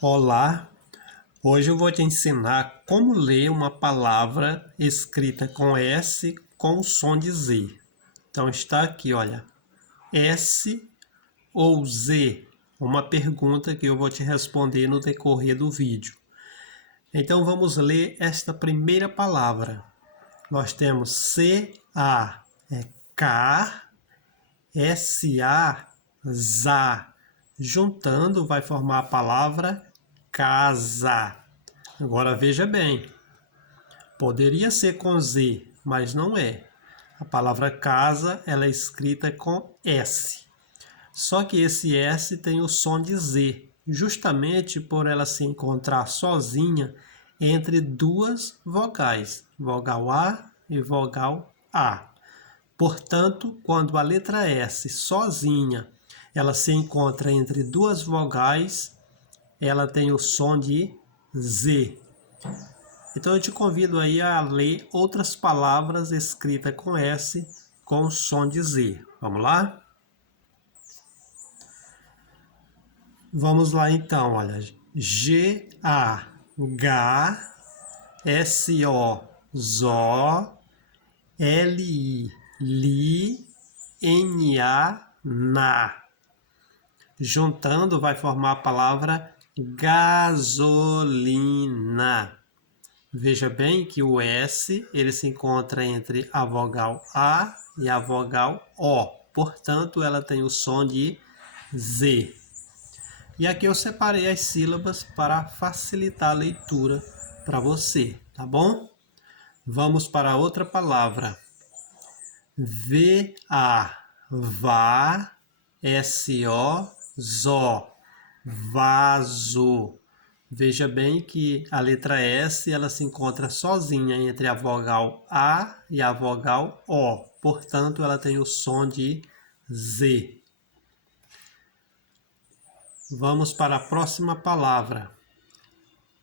Olá, hoje eu vou te ensinar como ler uma palavra escrita com S com o som de Z. Então está aqui, olha, S ou Z, uma pergunta que eu vou te responder no decorrer do vídeo. Então vamos ler esta primeira palavra. Nós temos C-A, K, S-A, ZA. Juntando vai formar a palavra casa. Agora veja bem, poderia ser com Z, mas não é. A palavra casa ela é escrita com S. Só que esse S tem o som de Z, justamente por ela se encontrar sozinha entre duas vogais, vogal A e vogal A. Portanto, quando a letra S sozinha ela se encontra entre duas vogais, ela tem o som de Z. Então eu te convido aí a ler outras palavras escritas com S com o som de Z. Vamos lá? Vamos lá então, olha. G-A-H S-O Zó L-I Li N-A Na. Juntando vai formar a palavra gasolina. Veja bem que o S ele se encontra entre a vogal A e a vogal O. Portanto, ela tem o som de Z. E aqui eu separei as sílabas para facilitar a leitura para você, tá bom? Vamos para outra palavra. V-A, vá, S-O, zó, vaso. Veja bem que a letra S ela se encontra sozinha entre a vogal A e a vogal O. Portanto, ela tem o som de Z. Vamos para a próxima palavra.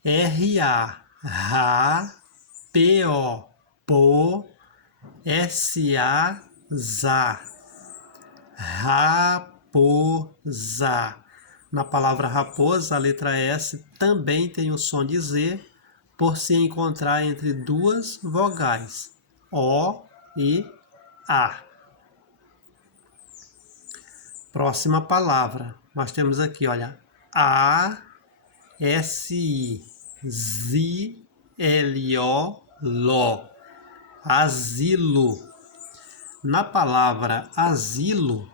R-A, Rá, P-O, Pô, S-A, Zá. Raposa. Na palavra raposa, a letra S também tem o som de Z, por se encontrar entre duas vogais, O e A. Próxima palavra, nós temos aqui, olha, A-S-I-Z-L-O, Ló, asilo. Na palavra asilo,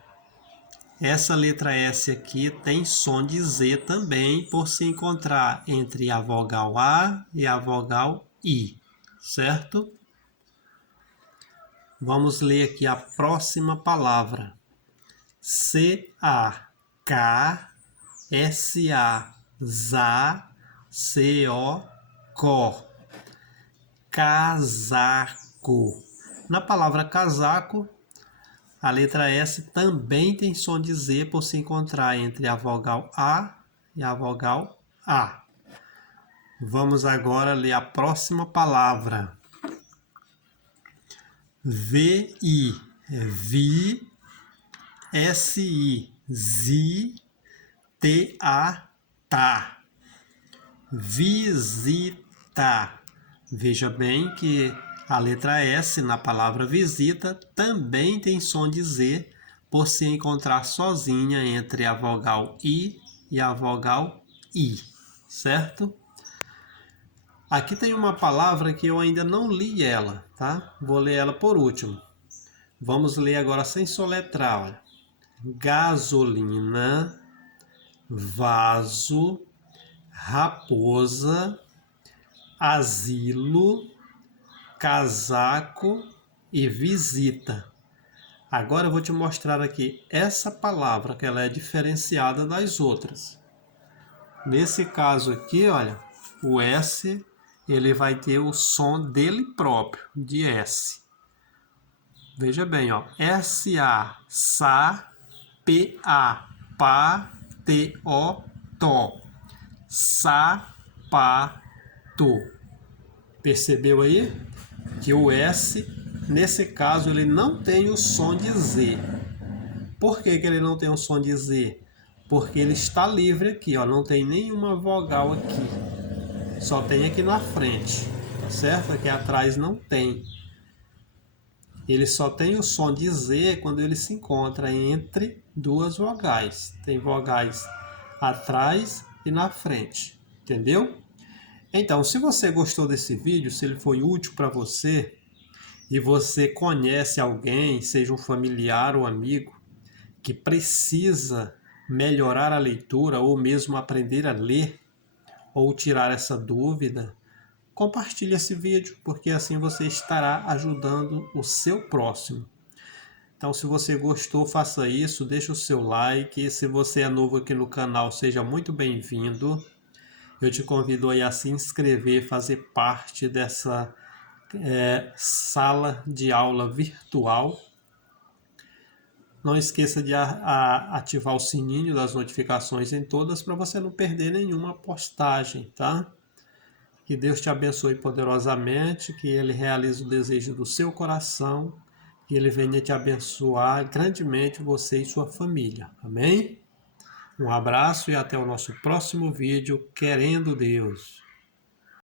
essa letra S aqui tem som de Z também, por se encontrar entre a vogal A e a vogal I, certo? Vamos ler aqui a próxima palavra. C-A-K-S-A-Zá, C-O, Có. Casaco. Na palavra casaco, a letra S também tem som de Z por se encontrar entre a vogal A e a vogal A. Vamos agora ler a próxima palavra. V-I, vi, S-I, zi, T-A, tá. Visita. Veja bem que a letra S na palavra visita também tem som de Z por se encontrar sozinha entre a vogal I e a vogal I, certo? Aqui tem uma palavra que eu ainda não li ela, tá? Vou ler ela por último. Vamos ler agora sem soletrar, olha. Gasolina, vaso, raposa, asilo, casaco e visita. Agora eu vou te mostrar aqui essa palavra, que ela é diferenciada das outras. Nesse caso aqui, olha, o S ele vai ter o som dele próprio, de S. Veja bem, ó, S-A, sa, P-A, pá, T-O, tó. Sapato. Percebeu aí? Que o S, nesse caso, ele não tem o som de Z. Por que ele não tem o som de Z? porque ele está livre aqui, ó, não tem nenhuma vogal aqui. Só tem aqui na frente, tá certo? Aqui atrás não tem. Ele só tem o som de Z quando ele se encontra entre duas vogais. Tem vogais atrás e na frente, entendeu? Então, se você gostou desse vídeo, se ele foi útil para você e você conhece alguém, seja um familiar ou amigo, que precisa melhorar a leitura ou mesmo aprender a ler ou tirar essa dúvida, compartilhe esse vídeo, porque assim você estará ajudando o seu próximo. Então, se você gostou, faça isso, deixa o seu like. Se você é novo aqui no canal, seja muito bem-vindo. Eu te convido aí a se inscrever, fazer parte dessa sala de aula virtual. Não esqueça de ativar o sininho das notificações em todas para você não perder nenhuma postagem, tá? Que Deus te abençoe poderosamente, que Ele realize o desejo do seu coração, que Ele venha te abençoar grandemente você e sua família. Amém? Um abraço e até o nosso próximo vídeo, querendo Deus.